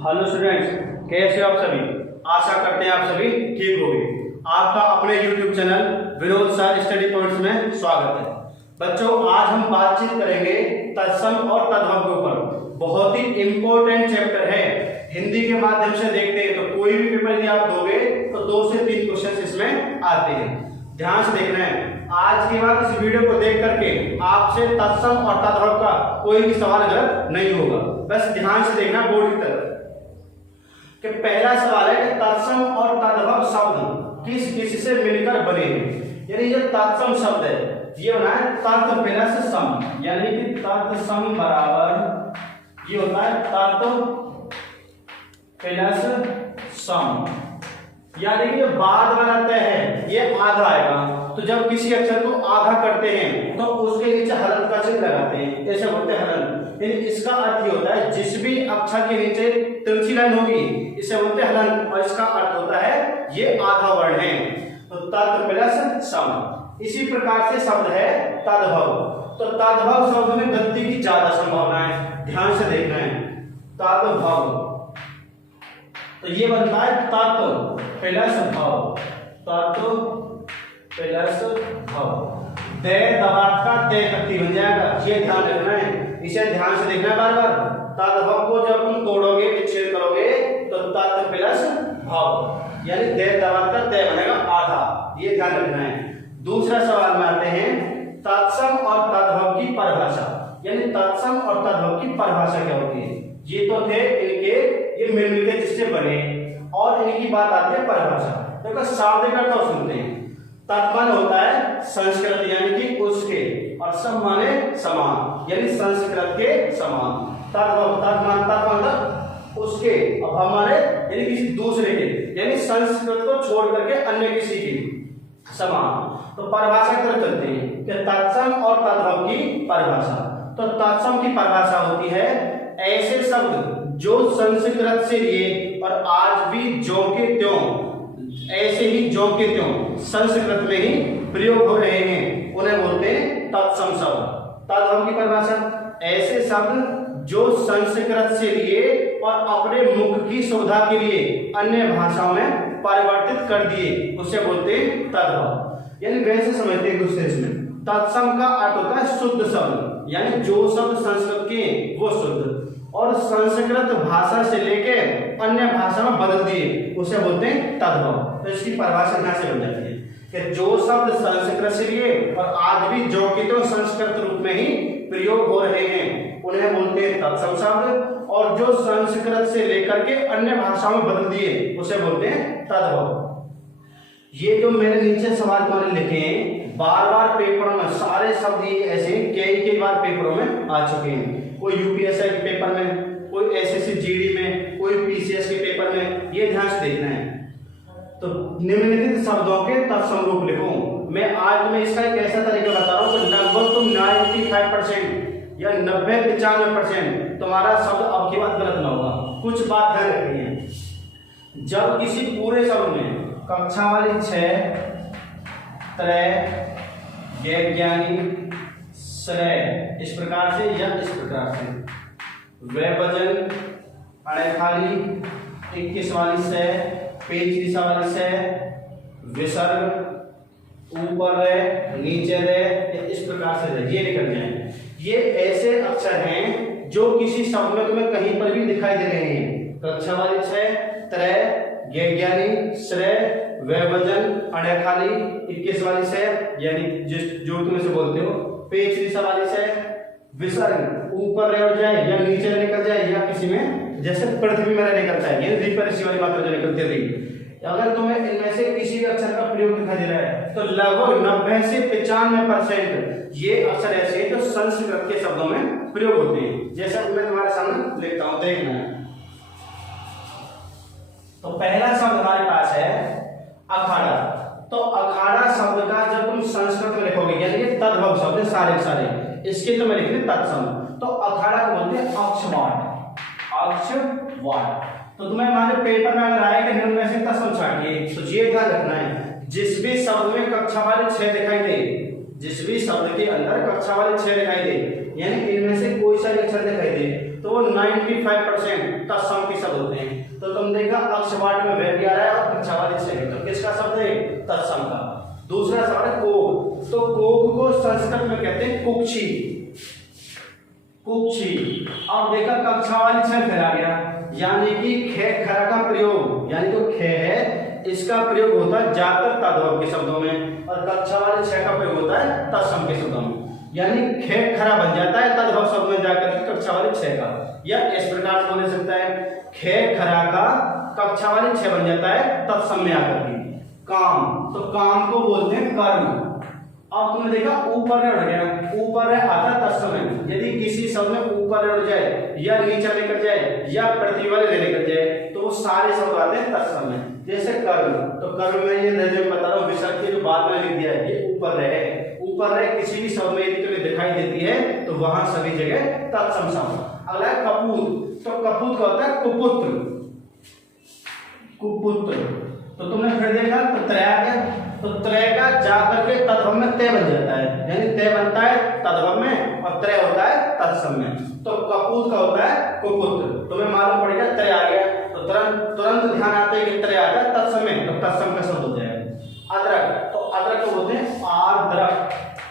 Hello students, कैसे हो आप सभी। आशा करते हैं आप सभी ठीक होंगे। आपका अपने YouTube channel Vinod sir study points में स्वागत है। बच्चों, आज हम बातचीत करेंगे तत्सम और तद्भव के ऊपर। बहुत ही इंपॉर्टेंट चैप्टर है। हिंदी के माध्यम से देखते हैं तो कोई भी पेपर यदि आप दोगे तो 2 से 3 क्वेश्चन इसमें आते हैं। ध्यान से देखना है। आज के बाद इस वीडियो को देख करके आपसे तत्सम और तद्भव का कोई भी सवाल गलत नहीं होगा। बस ध्यान से देखना बोर्ड की तरफ कि पहला सवाल है कि तत्सम और तद्भव शब्द किस किस से मिलकर बने हैं। यानी जो तत्सम शब्द है ये बना है तत् प्लस सम, यानी कि तत्सम बराबर ये होता है तत् प्लस सम। यानी कि जो बाद वाला तय है ये आधा आएगा। तो जब किसी अक्षर को आधा करते हैं तो उसके नीचे हलन का चिन्ह लगाते हैं, ऐसे बोलते हैं हलन। यानी इसका अर्थ ये होता है जिस भी अक्षर के नीचे तिरछी लाइन होगी इसे बोलते हैं हलन, और इसका अर्थ होता है ये आधा वर्ण है। तो तत् प्लस सम। इसी प्रकार से शब्द है तद्भव। तो तद्भव शब्द में गलती की ज्यादा संभावना है। ध्यान से देखना है। तद्भव तो ये बनता है तत् प्लस भव, तत् प्लस भव। दे दबात का ते कत्ती बन जाएगा, ये ध्यान रखना है। इसे ध्यान से देखना है बार बार। तद्भव को जब तुम तोड़ोगे विच्छेद करोगे तो तत् प्लस भव, यानी दे दबात का ते बनेगा आधा, ये ध्यान रखना है। दूसरा सवाल में आते हैं तत्सम और तद्भव की परिभाषा। यानी तत्सम और तद्भव की परिभाषा क्या होती है। ये तो थे इनके ये मिलकर जिससे बने, और इनकी बात आती है परिभाषा। देखो शाब्दिक अर्थ तो सुनते हैं। तत्मन होता है संस्कृत यानी कि उसके, और सम माने समान, यानी संस्कृत के समान। तद्भव तत्मन तत्मन उसके, और भव माने यानी किसी दूसरे के, यानी संस्कृत को छोड़ करके अन्य किसी की समान। तो परिभाषा की तरफ चलते हैं कि तत्सम और तद्भव की परिभाषा। तो तत्सम की परिभाषा होती है ऐसे शब्द जो संस्कृत से लिए और आज भी ज्यों के त्यों, ऐसे ही ज्यों के त्यों संस्कृत में ही प्रयोग हो रहे हैं, उन्हें बोलते हैं तत्सम शब्द। तद्भव की परिभाषा ऐसे शब्द जो संस्कृत से लिए और अपने मुख की सुविधा के लिए अन्य भाषाओं में परिवर्तित कर दिए, उसे बोलते हैं तद्भव। यानी वैसे समझते हैं दूसरे इसमें। तत्सम का अर्थ होता है शुद्ध शब्द, यानी जो शब्द संस्कृत के वो शुद्ध और संस्कृत भाषा से लेके अन्य भाषा में बदल दिए, उसे बोलते हैं तद्भव। तो इसकी परिभाषा यहाँ से बन जाती है कि जो शब्द संस्कृत से लिए और आज भी जो कि तो संस्कृत रूप में ही प्रयोग हो रहे हैं उन्हें बोलते हैं तत्सम शब्द, और जो संस्कृत से लेकर के अन्य भाषाओं में बदल दिए उसे बोलते हैं तद्भव। ये जो मैंने नीचे सवाल तुम्हारे लिखे हैं बार बार पेपर में सारे शब्द ये ऐसे कई बार पेपरों में आ चुके हैं। कोई यूपीएससी के पेपर में, कोई एसएससी जीडी में, कोई पीसीएस के पेपर में, ये ध्यान से देखना है। तो निम्नलिखित शब्दों के तत्सम रूप लिखो। मैं आज तुम्हें इसका एक ऐसा तरीका बता रहा हूँ कि लगभग तुम 95% या 90-95% तुम्हारा शब्द अब की बात गलत ना होगा। कुछ बात ध्यान रखनी है। जब किसी पूरे शब्द में कक्षा वाली 6 त्रय ज्ञानी श्रेय इस प्रकार से या इस प्रकार से, व्यवजन अड़े खाली 21 वाली से, पेच वाली से, विसर्ग ऊपर रहे नीचे रहे, इस प्रकार से ये निकल जाए। ये ऐसे अक्षर हैं जो किसी शब्द में तुम्हें कहीं पर भी दिखाई दे रहे हैं। कक्षा वाली 6 त्रय ज्ञानी श्रेय व्यवजन अड़े खाली 21 वाली से, यानी जो तुम इसे बोलते हो, पेच वाली से, विसर्ग ऊपर रह जाए या नीचे निकल जाए, या किसी में जैसे पृथ्वी में निकलता है, ये रिपरिसी वाली मात्रा जो निकलती है। अगर तुम्हें इनमें से किसी भी अक्षर का प्रयोग दिखाई दे रहा है तो लगभग 90 से 95% ये अक्षर ऐसे हैं जो संस्कृत के शब्दों में प्रयोग होते हैं। जैसा मैं तुम्हारे सामने लिखता हूं, देखना है। तो पहला शब्द हमारे पास है अखाड़ा। तो अखाड़ा शब्द का जब तुम संस्कृत में लिखोगे, यानी ये तद्भव शब्द है सारे, इसके तो मैं लिख रही तत्सम। तो अखाड़ा को बोलते हैं अक्षवाट, अक्षवाट। तो तुम्हें हमारे पेपर में अगर आए कि निम्न में से तत्सम छाटिए, तो ये ध्यान रखना है जिस भी शब्द में कक्षा वाले 6 दिखाई दे, जिस भी शब्द के अंदर कक्षा वाले 6 दिखाई दे, यानी इनमें से कोई सा अक्षर दिखाई दे, तो वो 95% तत्सम के शब्द होते तुमने देखा अक्षवाट में वे भी आ रहा है और कक्षा वाली छह, तो किसका शब्द है? तत्सम का। दूसरा शब्द है कोक, तो कोक को संस्कृत में कहते हैं कुक्षी, कुक्षी। अब देखा कक्षा वाली छह फिर आ गया, यानी कि खे खरा का प्रयोग, यानी तो खे है इसका प्रयोग होता है जाकर तद्भव के शब्दों में, और कक्षा वाले छह का प्रयोग होता है तत्सम के शब्दों में, यानी खे खरा बन जाता है तद्भव शब्द में जाकर के कक्षा वाले छह का। या इस प्रकार से बोल सकता है खे खरा का कक्षा वाले छह बन जाता है तत्सम में आकर के। काम, तो काम को बोलते हैं कर्म। अब तुमने देखा ऊपर उड़ गया, ऊपर है आता तत्सम है। यदि किसी शब्द में ऊपर उड़ जाए या नीचे लेकर जाए या पृथ्वी वाले लेकर जाए तो वो सारे शब्द आते हैं तत्सम में। जैसे कर्म, तो कर्म में ये मैं बता रहा हूँ विसर्ग के जो बाद में लिख दिया है ये ऊपर रहे, ऊपर रहे किसी भी शब्द में यदि तुम्हें दिखाई देती है तो वहां सभी जगह तत्सम शब्द। अगला है कपूत, तो कपूत का होता है कुपुत्र, कुपुत्र। तो तुमने फिर देखा तो त्रय आ गया, तो त्रय का जाकर के तद्भव में तय बन जाता है, यानी तय बनता है तद्भव में और त्रय होता है तत्सम में। तो कपूत का होता है कुपुत्र, तुम्हें मालूम पड़ेगा त्रय आ गया तो तुरंत ध्यान आता है कि त्रय आ गया तत्सम में, तो तत्सम का शब्द हो जाएगा। अदरक, तो अदरक को बोलते हैं आर्द्रक,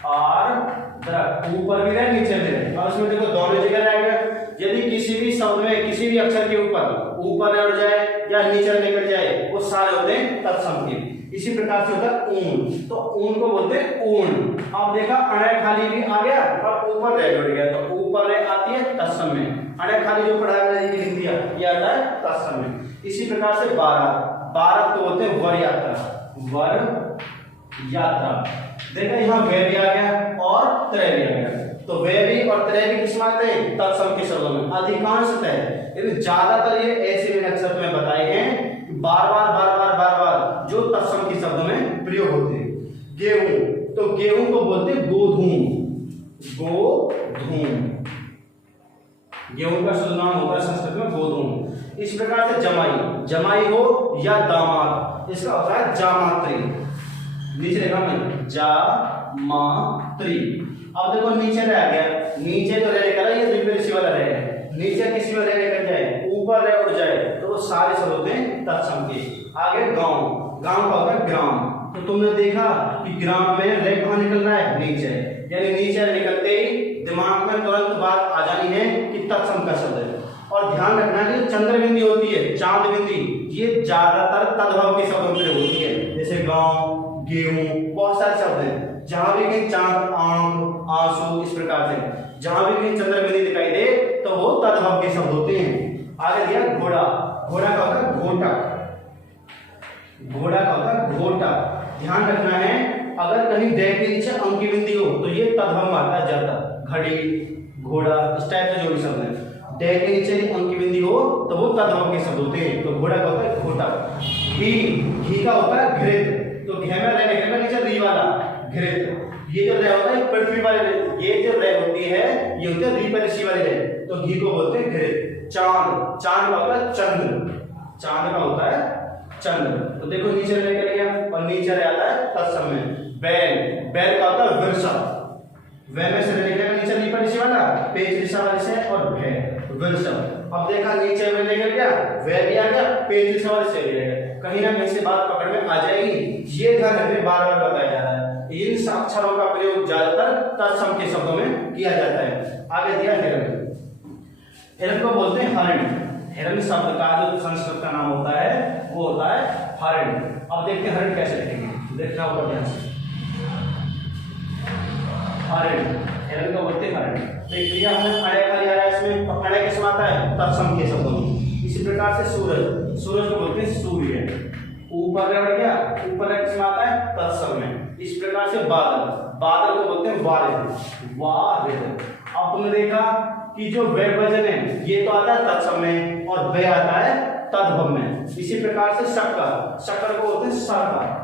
आर्द्रक। ऊपर भी रहे नीचे भी रहे, और इसमें देखो दोनों जगह रहेगा। यदि किसी भी शब्द में किसी भी अक्षर के ऊपर उड़ जाए या नीचे निकल जाए वो सारे होते हैं तत्सम के। इसी प्रकार से होता है ऊन, तो ऊन को बोलते हैं ऊन। अब देखा अणय खाली भी आ गया और ऊपर रह जुड़ गया, तो ऊपर रह आती है तत्सम में। अणय खाली जो पढ़ा है लिख दिया ये आता है तत्सम में। इसी प्रकार से बारात, बारात को बोलते हैं वर यात्रा, वर यात्रा। देखा यहाँ वे भी आ गया और त्रय भी आ गया, तो वे भी और त्रय भी किस में आते हैं? तत्सम के शब्दों में अधिकांशतः। ज्यादातर ये ऐसे मैंने अक्षर में बताए हैं कि बार बार जो तत्सम के शब्दों में प्रयोग होते हैं। गेहूं, तो गेहूं को बोलते हैं गोधूम, गोधूम। गेहूं का शुद्ध नाम होता है संस्कृत में गोधूम। इस प्रकार से जमाई, जमाई हो या दामाद, इसका होता है जामात्री। नीचे देखा मैं जामात्री। अब देखो नीचे रह गया, नीचे जो रह करा ये द्विपक्षी वाला रह, नीचे किसी में रह लेकर जाए ऊपर रह उड़ जाए तो वो सारे शब्द होते हैं तत्सम के। आगे गांव, गांव का होता है ग्राम, तो तुमने देखा कि ग्राम में रे कहां निकल रहा है? नीचे, यानी नीचे निकलते ही दिमाग में तुरंत बात आ जानी है कि तत्सम का शब्द है। और ध्यान रखना कि चंद्र बिंदी होती है, चांद बिंदी, ये ज्यादातर तद्भव के शब्दों में होती है। जैसे गांव, गेहूं, बहुत सारे शब्द हैं जहां भी कहीं चांद, आंख, आंसू, इस प्रकार से जहां भी कहीं चंद्र बिंदी दिखाई दे तो वो तद्भव के शब्द होते हैं। आगे दिया घोड़ा, घोड़ा का होता है घोटक, घोड़ा का होता है घोटक। ध्यान रखना है अगर कहीं डे के नीचे अंक की बिंदी हो तो ये तद्भव में आता है ज्यादा। घड़ी, घोड़ा, इस टाइप से जो भी शब्द है डे के नीचे अंक की बिंदी हो तो वो तद्भव के शब्द होते हैं। तो घोड़ा का होता है घोटक। घी, घी का होता है घृत, तो घे में रहने नीचे री वाला घृत। ये जो रह होता है पृथ्वी वाले, ये जो रह होती है ये होती है री पर ऋषि वाले रह, तो घी को बोलते हैं घृत। चांद, चांद का होता है चंद्र, चांद का होता है चंद्र। तो देखो नीचे लेकर गया और नीचे आता है तत्सम में। बैल, बैल का होता है वृषभ, वह में से लेकर नीचे री पर ऋषि वाला पेच ऋषा वाले से और भय वृषभ। अब देखा नीचे में लेकर गया वह भी आ गया, पेच ऋषा वाले से भी आ गया, कहीं ना कहीं से बात पकड़ में आ जाएगी। ये ध्यान रखने बार बार बताया जा रहा है। इन अक्षरों का प्रयोग ज्यादातर तत्सम के शब्दों में किया जाता है। आगे दिया हिरण, हिरण को बोलते हैं हरिण। हिरण शब्द का जो संस्कृत का नाम होता है वो होता है हरिण। अब देखते हैं हरिण कैसे लिखेंगे, देखना होगा ध्यान से। हरिण, हिरण को बोलते हैं हरिण। देख लिया हमने, अड़े खाली आ रहा है इसमें, तो अड़े किस में आता है? तत्सम के शब्दों में। इसी प्रकार से सूरज, सूरज को बोलते हैं सूर्य, ऊपर रह गया, ऊपर किस में आता है? तत्सम में। इस प्रकार से बादल, बादल को बोलते हैं वारिध, वारिध। अब तुमने देखा कि जो वे वजन है ये तो आता है तत्सम में और वे आता है तद्भव में। इसी प्रकार से शक्कर, शक्कर को बोलते हैं शर्कर,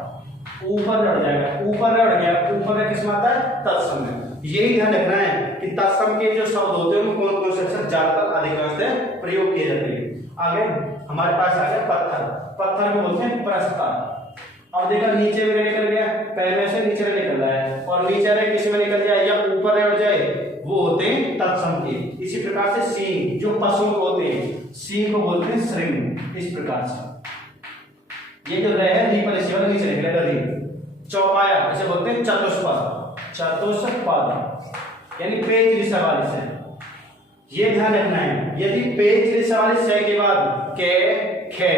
ऊपर रह जाएगा, ऊपर रह गया, ऊपर किस में आता है? तत्सम में। यही ध्यान रखना है कि तत्सम के जो शब्द होते हैं उनको कौन कौन से अक्षर ज्यादातर अधिकांश से प्रयोग किए जाते हैं। आगे हमारे पास आ गया पत्थर, पत्थर को बोलते हैं प्रस्तर। अब देखा नीचे में निकल गया, पैर में से नीचे में निकल रहा है और नीचे में किसी में निकल जाए या ऊपर रह जाए वो होते हैं तत्सम के। इसी प्रकार से सींग जो पशुओं को होते हैं, सी को बोलते हैं श्रृंग। इस प्रकार से ये जो रह है री पर इसी वाला नीचे लिखेगा री। चौपाया इसे बोलते हैं चतुष्पद। चतुष्पद यानी पेज री सवारी से। ये ध्यान रखना है, यदि पेज री सवारी से के बाद के, खे,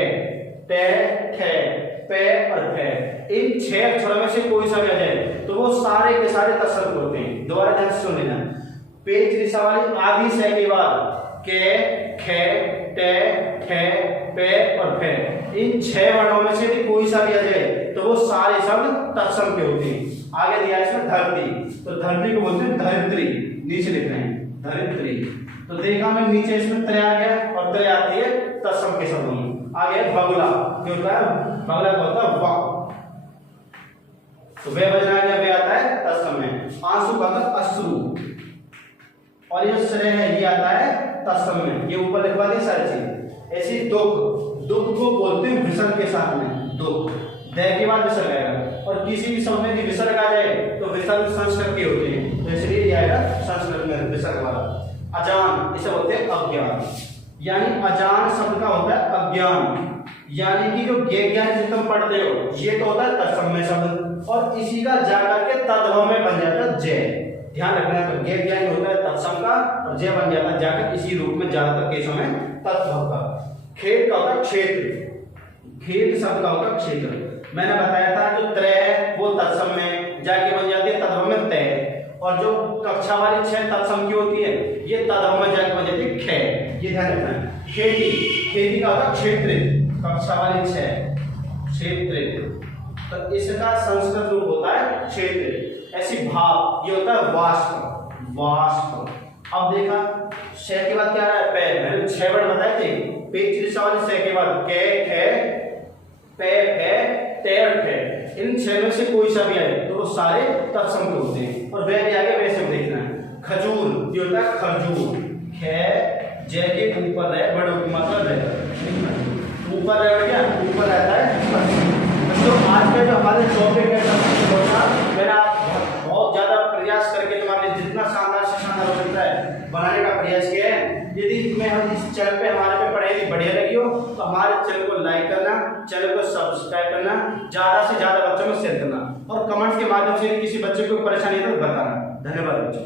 ते, थे, पे और फे इन 6 अक्षरों में से कोई सा भी आ जाए तो वो सारे के सारे तत्सम होते हैं। दोबारा ध्यान से सुन लेना, पेज री सवारी आदि से के बाद के, खे, ते, थे, पे और फे इन 6 वर्णों में से यदि कोई सा भी आ जाए तो वो सारे शब्द तत्सम के होते हैं। आगे दिया है इसमें धरती, तो धरती को बोलते हैं धरित्री। नीचे लिख रहे हैं धरित्री। तो देखा मैं नीचे इसमें त्रय आ गया और त्रय आती है तत्सम के शब्दों में। आगे बगुला, क्या होता है बगुला का होता है वा, तो वे बजना गया वे आता है तत्सम में। आंसू का होता है अश्रु और ये श्रेय है ये आता है तत्सम में। ये ऊपर लिखवा दी सारी चीज। ऐसी दुख, दुख को बोलते हैं विसर्ग के साथ में दुख, दे के बाद विसर्ग आएगा और किसी भी शब्द में विसर्ग आ जाए तो विसर्ग संस्कृत के होते हैं, तो इसलिए ये आएगा संस्कृत में विसर्ग वाला। अजान इसे बोलते हैं अज्ञान, यानी अजान शब्द का होता है अज्ञान, यानी कि जो ज्ञान जिसे तुम पढ़ते हो ये तो होता है तत्सम शब्द और इसी का जाकर के तद्भव में बन जाता है जय। ध्यान रखना है, तो ज्ञान होता है तत्सम का और जय बन जाता है जाकर इसी रूप में ज्यादातर केसों में तद्भव का। खेत का होता है क्षेत्र, खेत शब्द का होता है क्षेत्र। मैंने बताया था जो त्रय है वो तत्सम में जाके बन जाती है तद्भव में तय, और जो कक्षा वाली 6 तत्सम की होती है ये तद्भव में जाके बन जाती है खे। ये ध्यान रखना है। खेती, खेती का होता है क्षेत्र, कक्षा वाली 6 क्षेत्र, तो इसका संस्कृत रूप होता है क्षेत्र। ऐसी भाव ये होता है वाष्प, वाष्प। अब देखा शे के बाद क्या आ रहा है पैर, मैंने 6 वर्ड बताए थे। पेज री सवारी से के बाद के, खे, पे, फे, ते और फे इन 6 में से कोई सा भी आए तो वो सारे तत्सम के होते हैं और वे भी आगे वैसे देखना है। खजूर ये होता है खरजूर, खे जय के ऊपर रहे बड़ों की मात्रा रहे, ऊपर रह गया ऊपर रहता है। तो आज का जो हमारे टॉपिक है मैंने बहुत ज्यादा प्रयास करके तुम्हारे लिए जितना शानदार से शानदार हो सकता है बनाने का प्रयास किया है। यदि तुम्हें हम इस चैनल पे हमारे पे पढ़ाई बढ़िया लगी हो तो हमारे चैनल को लाइक करना, चैनल को सब्सक्राइब करना, ज्यादा से ज्यादा बच्चों में शेयर करना और कमेंट्स के माध्यम से किसी बच्चे को परेशानी है तो बताना। धन्यवाद बच्चों।